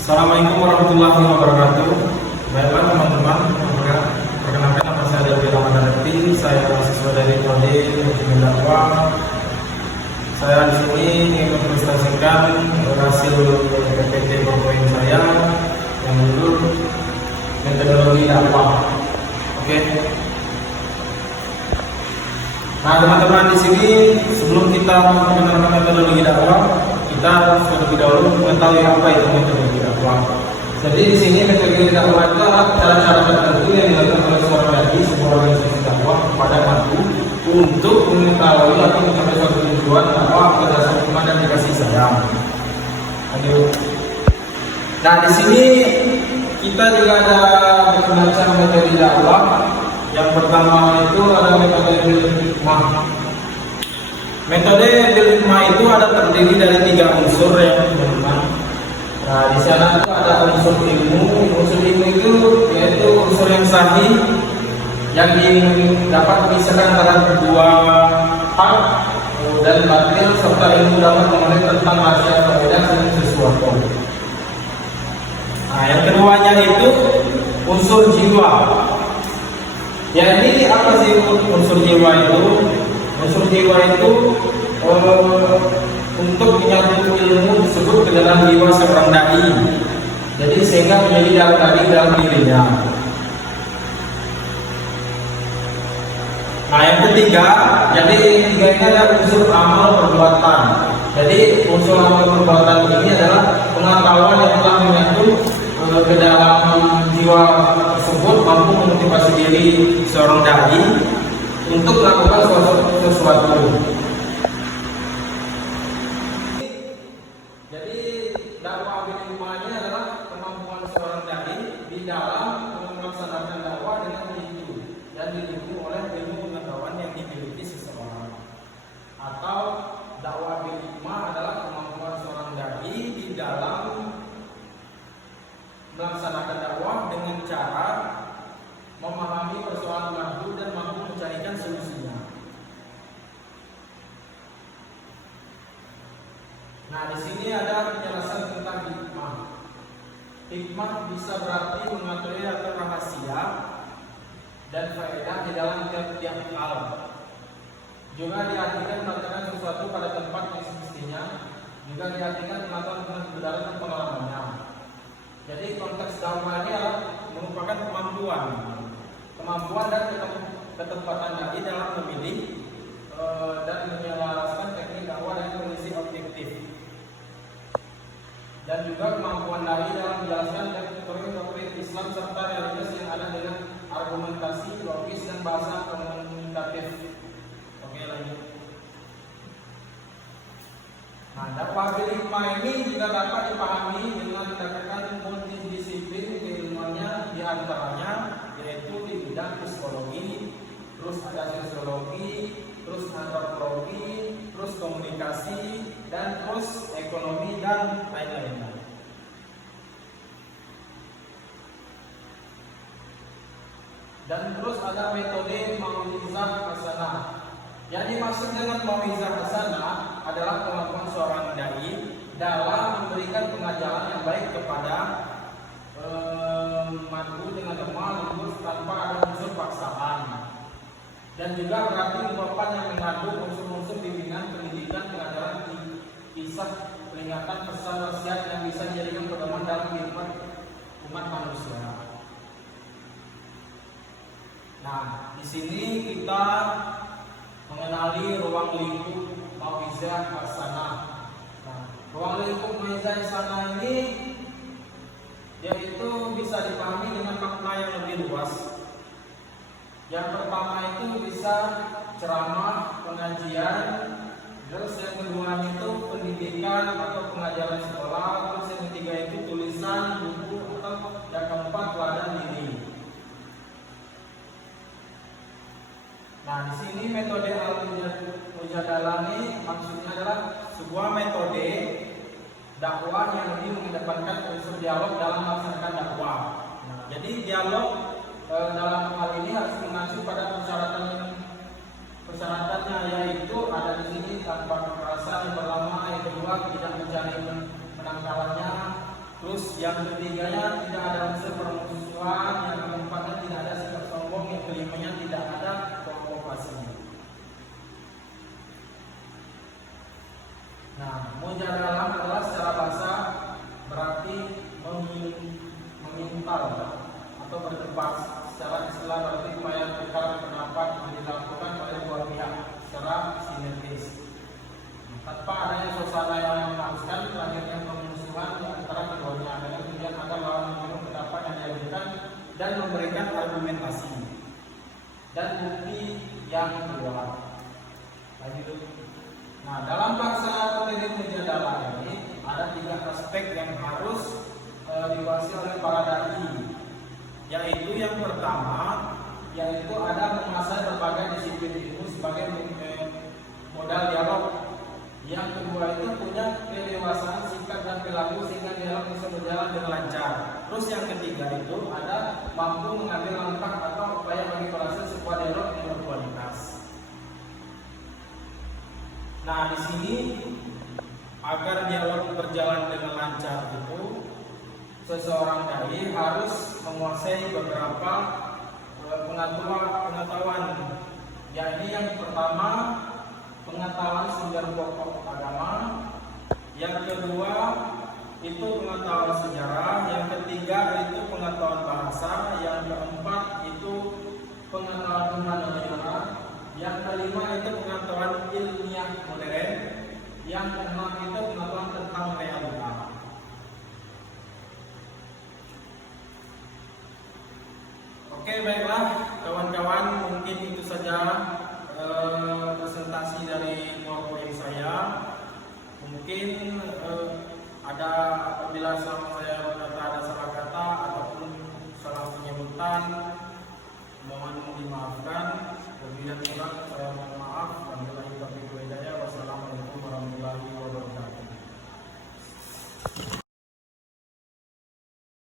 Assalamualaikum warahmatullahi wabarakatuh. Baiklah teman-teman, perkenalkan nama saya Delvi Ramadan Repti. Saya mahasiswa dari Prodi Manajemen Dakwah. Saya di sini ingin mempresentasikan hasil PPT PowerPoint saya yang menurut metodologi dakwah. Oke. Nah teman-teman, di sini sebelum kita mengenalkan metodologi dakwah, kita harus terlebih dahulu mengetahui apa itu metodologi dakwah. Jadi di sini metodologi dakwah itu adalah cara-cara tertentu yang dilakukan oleh seorang dai, sebuah organisasi dakwah kepada mampu untuk mengetahui atau mencapai suatu tujuan dakwah berdasarkan iman dan kasih sayang. Lanjut. Nah di sini kita juga ada macam metode dakwah. Yang pertama itu ada metode bil hikmah. Metode bil hikmah itu ada terdiri dari 3 unsur ya teman-teman. Nah di sana itu ada unsur ilmu. Unsur ilmu itu yaitu unsur yang sahih yang dapat memisahkan antara dua hak dan batil, serta ilmu dapat mengenai tentang rahasia faedah dan sesuatu. Nah yang keduanya itu unsur jiwa. Ya ini apa sih unsur jiwa itu? Unsur jiwa itu untuk menyatu ilmu tersebut ke dalam jiwa seorang dai. Jadi sehingga menjadi dai dalam dirinya. Nah yang ketiga, jadi tiga ini adalah unsur amal perbuatan. Jadi unsur amal perbuatan ini adalah pengetahuan yang telah menyatu ke dalam jiwa tersebut, mampu memotivasi diri seorang dai untuk melakukan sesuatu. Jadi dakwah bil hikmah ini adalah kemampuan seorang dai di dalam melaksanakan dakwah dengan itu dan didukung oleh ilmu pengetahuan yang dimiliki seseorang. Atau dakwah bil hikmah adalah kemampuan seorang dai di dalam melaksanakan dakwah dengan cara memahami persoalan makhluk dan mampu mencarikan solusinya. Nah, di sini ada penjelasan tentang hikmah. Hikmah bisa berarti mengetahui atau rahasia dan faedah di dalam tiap-tiap hal. Juga diartikan mengatakan sesuatu pada tempat yang semestinya. Juga diartikan mengatakan kebenaran dan pengalamannya. Jadi konteks dakwah ini adalah merupakan kemampuan dan ketepatan dai dalam memilih dan menyelaraskan teknik dakwah dan kondisi objektif. Dan juga kemampuan dai dalam menjelaskan teori-teori Islam serta realitas yang ada dengan argumentasi, logis dan bahasa komunikatif. Oke, lanjut. Nah, dakwah bil hikmah ini juga dapat dipahami dengan pendekatan multidisiplin keilmuannya, di antaranya yaitu di bidang psikologi, terus ada sosiologi, terus antropologi, terus komunikasi, dan terus ekonomi dan lain-lainnya. Dan terus ada metode mau'izah hasanah. Yang dimaksud dengan mau'izah hasanah adalah kemampuan seorang dai dalam memberikan pengajaran yang baik kepada madu dengan lemah lembut tanpa ada unsur paksaan. Dan juga berarti ungkapan yang mengandung unsur-unsur bimbingan, pendidikan, pengajaran, kisah, peringatan, pesan, wasiat yang bisa dijadikan pedoman dalam kehidupan umat manusia. Nah, di sini kita mengenali ruang lingkup mau'izah hasanah. Nah, ruang lingkup mau'izah hasanah ini yaitu bisa dipahami dengan makna yang lebih luas. Yang pertama itu bisa ceramah, pengajian, terus yang kedua itu pendidikan atau pengajaran sekolah, terus yang ketiga itu tulisan, buku, atau yang keempat teladan diri. Nah, di sini metode al-mujadalah ini maksudnya adalah sebuah metode dakwah yang lebih mengedepankan unsur dialog dalam melaksanakan dakwah. Nah, jadi dialog dalam hal ini harus mengacu pada persyaratannya, yaitu ada di sini tanpa kekerasan yang pertama, yang kedua tidak mencari penangkalannya, Terus yang ketiganya tidak ada unsur permusuhan, yang keempatnya tidak ada sikap sombong, yang kelimanya tidak ada provokasi. Nah, mujadalah adalah secara bahasa berarti memintal atau berdebat. Secara istilah berarti upaya tukar pendapat yang dilakukan oleh dua pihak secara sinergis. Tanpa adanya suasana yang menghanguskan, lahirnya pemusuhan di antara keduanya. Dan kemudian ada lawan menurut pendapat yang diajukan dan memberikan argumentasi dan bukti yang kuat. Lanjut. Nah, dalam pelaksanaan materi mujadalah ini ada 3 aspek yang harus dikuasai oleh para dai, yaitu yang pertama yaitu ada menguasai berbagai disiplin ilmu sebagai modal dialog. Yang kedua itu punya kedewasaan sikap dan perilaku sehingga dialog bisa berjalan dengan lancar. Terus yang ketiga itu ada mampu mengambil langkah atau upaya bagi proses sebuah dialog yang berkualitas. Nah, di sini agar dialog berjalan dengan lancar itu seseorang dai harus menguasai beberapa pengetahuan. Yakni yang pertama pengetahuan sumber pokok agama, yang kedua itu pengetahuan sejarah, yang ketiga itu pengetahuan bahasa, yang keempat itu pengetahuan humaniora, yang kelima itu pengetahuan ilmiah modern, yang keenam itu pengetahuan tentang realita. Oke, baiklah kawan-kawan, mungkin itu saja presentasi dari PowerPoint saya. Mungkin apabila saya berkata ada salah kata ataupun salah penyebutan